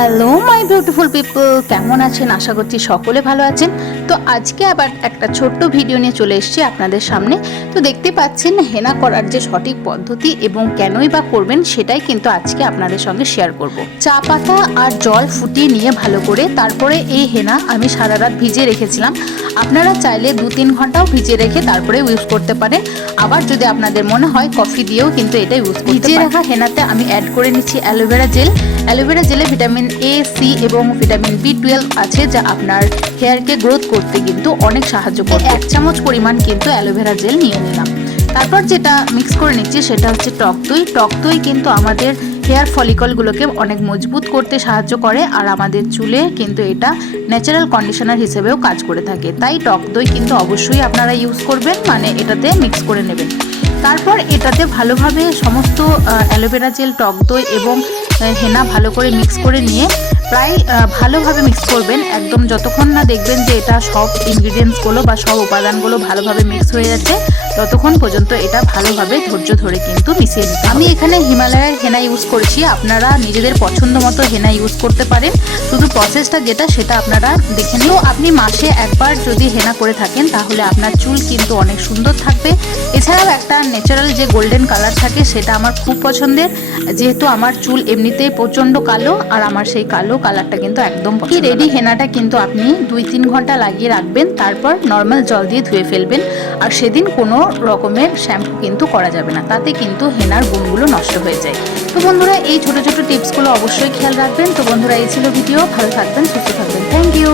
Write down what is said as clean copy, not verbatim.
Hello my beautiful people, কেমন আছেন? আশা করছি সকলে ভালো আছেন। তো আজকে আবার একটা ছোট্ট ভিডিও নিয়ে চলে এসেছি আপনাদের সামনে। তো দেখতে পাচ্ছেন হেনা করার যে সঠিক পদ্ধতি এবং কেনই বা করবেন সেটাই কিন্তু আজকে আপনাদের সঙ্গে শেয়ার করব। চা পাতা আর জল ফুটিয়ে নিয়ে ভালো করে তারপরে এই হেনা আমি সারা রাত ভিজিয়ে রেখেছিলাম। আপনারা চাইলে 2-3 ঘন্টাও ভিজিয়ে রেখে তারপরে ইউজ করতে পারেন। আবার যদি আপনাদের মনে হয় কফি দিয়েও কিন্তু এটা ইউজ করতে পারেন। ভিজিয়ে রাখা হেনাতে আমি অ্যাড করে নিচ্ছি অ্যালোভেরা জেল। অ্যালোভেরা জেলে ভিটামিন এ, সি এবং ভিটামিন B12 আছে, যা আপনার হেয়ারকে গ্রোথ করতে কিন্তু অনেক সাহায্য করে। 1 চামচ পরিমাণ কিন্তু অ্যালোভেরা জেল নিয়ে নিলাম। তারপর যেটা মিক্স করে নিচ্ছি সেটা হচ্ছে টক দই। টক দই কিন্তু আমাদের হেয়ার ফলিকলগুলোকে অনেক মজবুত করতে সাহায্য করে, আর আমাদের চুলে কিন্তু এটা ন্যাচারাল কন্ডিশনার হিসেবেও কাজ করে থাকে। তাই টক দই কিন্তু অবশ্যই আপনারা ইউজ করবেন, মানে এটাতে মিক্স করে নেবেন। তারপর এটাতে ভালোভাবে সমস্ত অ্যালোভেরা জেল, টক দই এবং হেনা ভালো করে মিক্স করে নিয়ে প্রায় ভালোভাবে মিক্স করবেন, একদম যতক্ষণ না দেখবেন যে এটা সব ইনগ্রিডিয়েন্টসগুলো বা সব উপাদানগুলো ভালোভাবে মিক্স হয়ে যাচ্ছে ততক্ষণ পর্যন্ত এটা ভালোভাবে ধৈর্য ধরে কিন্তু মিশিয়ে নিতে হবে। আমি এখানে হিমালয়ের হেনা ইউজ করছি, আপনারা নিজেদের পছন্দ মতো হেনা ইউজ করতে পারেন। শুধু প্রসেসটা যেটা সেটা আপনারা দেখে নিন। আপনি মাসে একবার যদি হেনা করে থাকেন তাহলে আপনার চুল কিন্তু অনেক সুন্দর থাকবে। এছাড়াও একটা ন্যাচারাল যে গোল্ডেন কালার থাকে সেটা আমার খুব পছন্দের, যেহেতু আমার চুল এমনিতেই প্রচণ্ড কালো, আর আমার সেই কালো কালারটা কিন্তু একদম পছন্দ। রেডি হেনাটা কিন্তু আপনি 2-3 ঘন্টা লাগিয়ে রাখবেন, তারপর নর্মাল জল দিয়ে ধুয়ে ফেলবেন। আর সেদিন কোনো রকমের শ্যাম্পু কিন্তু করা যাবে না, তাতে কিন্তু হেনার গুণগুলো নষ্ট হয়ে যায়। তো বন্ধুরা, এই ছোট ছোট টিপসগুলো অবশ্যই খেয়াল রাখবেন। তো বন্ধুরা, এই ছিল ভিডিও। ভালো থাকবেন, সুস্থ থাকবেন। Thank you.